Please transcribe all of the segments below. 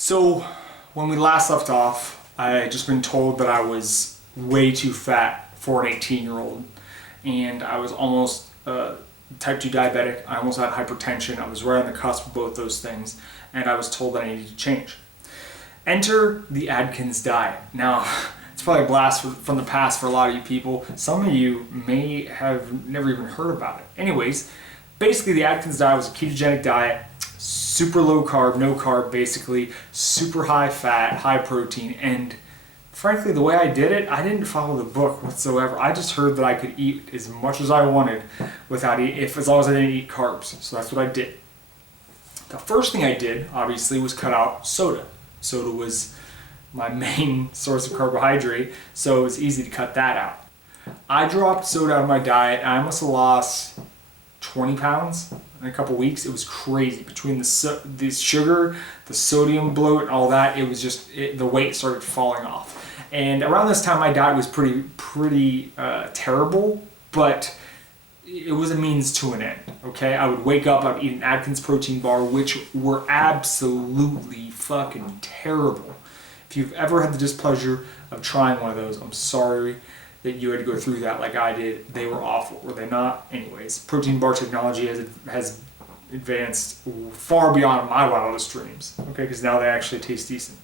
So when we last left off, I had just been told that I was way too fat for an 18-year-old, and I was almost type 2 diabetic. I almost had hypertension. I was right on the cusp of both those things, and I was told that I needed to change. Enter the Atkins diet. Now, it's probably a blast from the past for a lot of you people. Some of you may have never even heard about it. Anyways, basically the Atkins diet was a ketogenic diet, super low carb, no carb basically, super high fat, high protein, and frankly the way I did it, I didn't follow the book whatsoever. I just heard that I could eat as much as I wanted without as long as I didn't eat carbs. So that's what I did. The first thing I did, obviously, was cut out soda. Soda was my main source of carbohydrate, so it was easy to cut that out. I dropped soda out of my diet. I must have lost 20 pounds in a couple weeks. It was crazy. Between the sugar, the sodium bloat, and all that, it was just, the weight started falling off. And around this time, my diet was pretty terrible, but it was a means to an end, okay? I would wake up, I would eat an Atkins protein bar, which were absolutely fucking terrible. If you've ever had the displeasure of trying one of those, I'm sorry that you had to go through that like I did. They were awful, were they not? Anyways, protein bar technology has advanced far beyond my wildest dreams, okay? Because now they actually taste decent.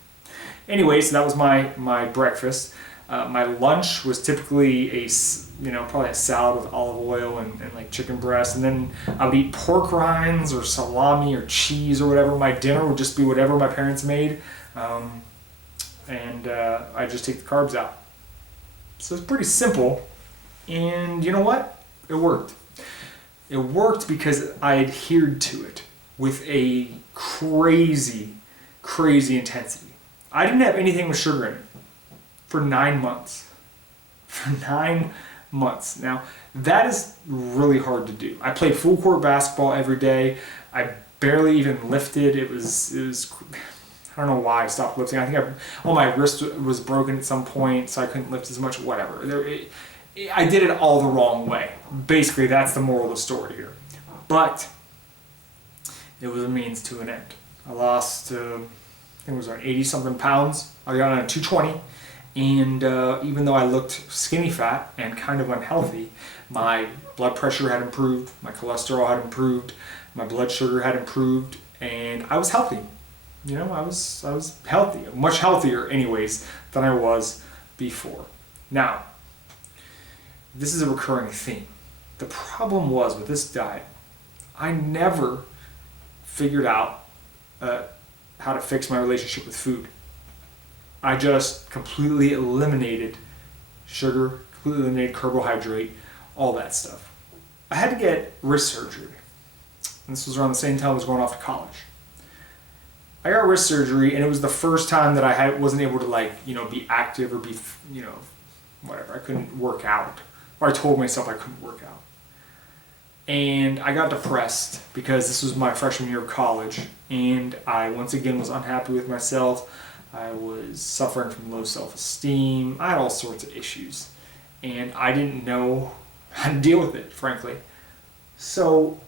Anyway, so that was my breakfast. My lunch was typically probably a salad with olive oil and like chicken breast, and then I would eat pork rinds or salami or cheese or whatever. My dinner would just be whatever my parents made, and I just take the carbs out. So it's pretty simple, and you know what? It worked. It worked because I adhered to it with a crazy intensity. I didn't have anything with sugar in it for 9 months. For 9 months. Now, that is really hard to do. I played full court basketball every day. I barely even lifted. It was I don't know why I stopped lifting. I think my wrist was broken at some point, so I couldn't lift as much, whatever. I did it all the wrong way. Basically, that's the moral of the story here. But it was a means to an end. I lost, I think it was around 80-something pounds. I got on a 220, and even though I looked skinny fat and kind of unhealthy, my blood pressure had improved, my cholesterol had improved, my blood sugar had improved, and I was healthy. You know, I was healthy, much healthier anyways than I was before. Now, this is a recurring theme. The problem was with this diet, I never figured out how to fix my relationship with food. I just completely eliminated sugar, completely eliminated carbohydrate, all that stuff. I had to get wrist surgery. And this was around the same time I was going off to college. I got wrist surgery, and it was the first time that I wasn't able to be active or be, whatever. I couldn't work out. Or I told myself I couldn't work out. And I got depressed because this was my freshman year of college, and I once again was unhappy with myself. I was suffering from low self-esteem. I had all sorts of issues, and I didn't know how to deal with it, frankly. So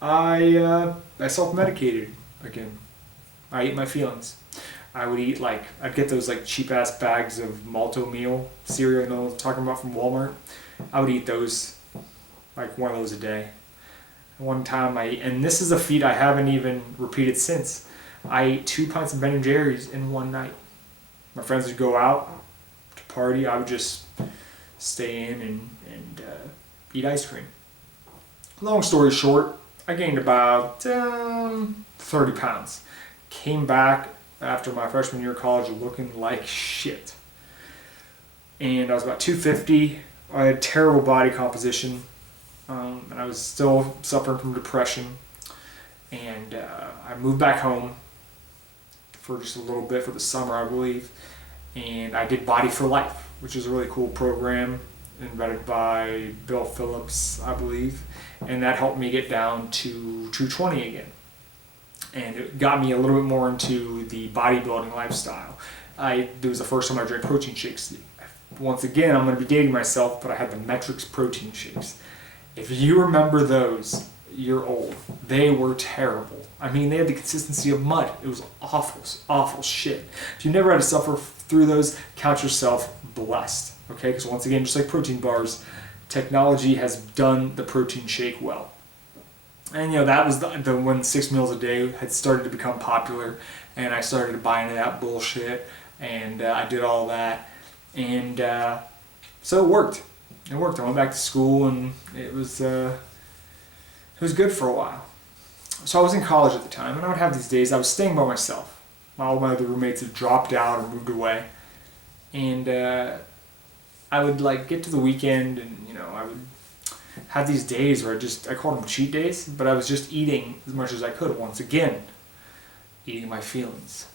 I self-medicated again. I ate my feelings. I would eat I'd get those cheap-ass bags of Malto meal cereal, you know what I'm talking about, from Walmart. I would eat those, one of those a day. One time and this is a feat I haven't even repeated since, I ate 2 pints of Ben & Jerry's in one night. My friends would go out to party, I would just stay in and eat ice cream. Long story short, I gained about 30 pounds. Came back after my freshman year of college looking like shit. And I was about 250. I had terrible body composition. And I was still suffering from depression. And I moved back home for just a little bit for the summer, I believe. And I did Body for Life, which is a really cool program invented by Bill Phillips, I believe. And that helped me get down to 220 again. And it got me a little bit more into the bodybuilding lifestyle. It was the first time I drank protein shakes. Once again, I'm going to be dating myself, but I had the Metrics protein shakes. If you remember those, year old. They were terrible. I mean, they had the consistency of mud. It was awful, awful shit. If you never had to suffer through those, count yourself blessed. Okay, because once again, just like protein bars, technology has done the protein shake well. And that was the when 6 meals a day had started to become popular, and I started to buy into that bullshit, and I did all that, and so it worked. It worked. I went back to school, and it was good for a while. So I was in college at the time, and I would have these days. I was staying by myself. All my other roommates had dropped out or moved away, and I would get to the weekend, and I would have these days where I called them cheat days, but I was just eating as much as I could. Once again, eating my feelings,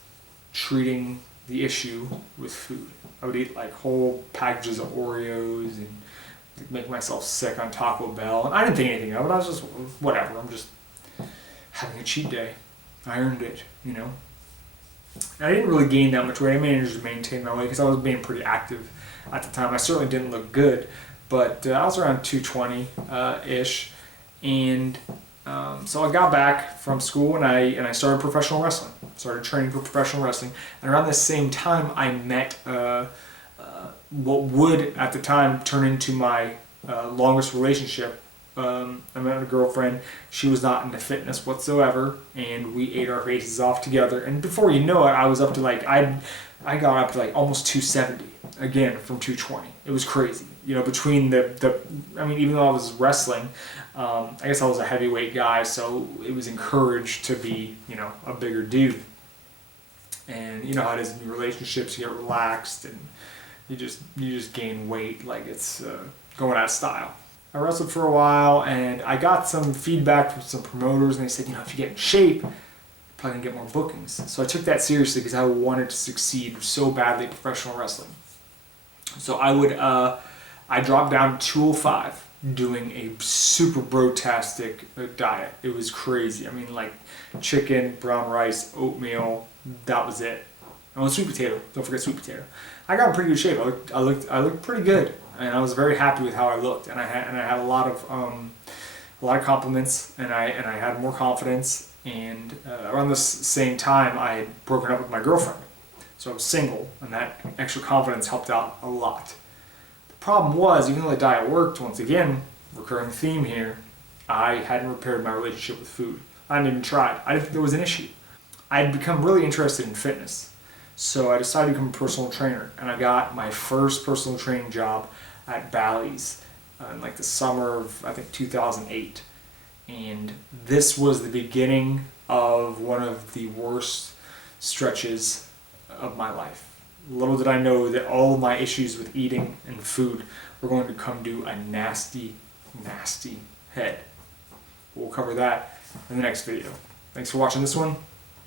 treating the issue with food. I would eat whole packages of Oreos and make myself sick on Taco Bell. And I didn't think anything of it. I was just, whatever. I'm just having a cheat day. I earned it, And I didn't really gain that much weight. I managed to maintain my weight because I was being pretty active at the time. I certainly didn't look good, but I was around 220-ish. And so I got back from school, and I started professional wrestling. Started training for professional wrestling. And around the same time, I met what would, at the time, turn into my longest relationship. I met a girlfriend. She was not into fitness whatsoever, and we ate our faces off together. And before you know it, I was up to I got up to almost 270 again from 220. It was crazy. Between even though I was wrestling, I guess I was a heavyweight guy, so it was encouraged to be, a bigger dude. And you know how it is in your relationships, you get relaxed and you just gain weight like it's going out of style. I wrestled for a while, and I got some feedback from some promoters, and they said, if you get in shape, you're probably gonna get more bookings. So I took that seriously because I wanted to succeed so badly at professional wrestling. So I dropped down to 205 doing a super brotastic diet. It was crazy. I mean, chicken, brown rice, oatmeal, that was it. Oh, sweet potato. Don't forget sweet potato. I got in pretty good shape. I looked pretty good, and I was very happy with how I looked. And I had a lot of compliments, and I had more confidence. And around this same time, I had broken up with my girlfriend, so I was single, and that extra confidence helped out a lot. The problem was, even though the diet worked, once again, recurring theme here, I hadn't repaired my relationship with food. I hadn't even tried. I didn't think there was an issue. I had become really interested in fitness. So I decided to become a personal trainer, and I got my first personal training job at Bally's in the summer of, I think, 2008. And this was the beginning of one of the worst stretches of my life. Little did I know that all of my issues with eating and food were going to come to a nasty, nasty head. We'll cover that in the next video. Thanks for watching this one.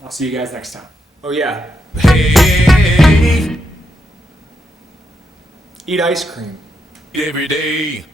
I'll see you guys next time. Oh yeah. Hey. Eat ice cream. Every day.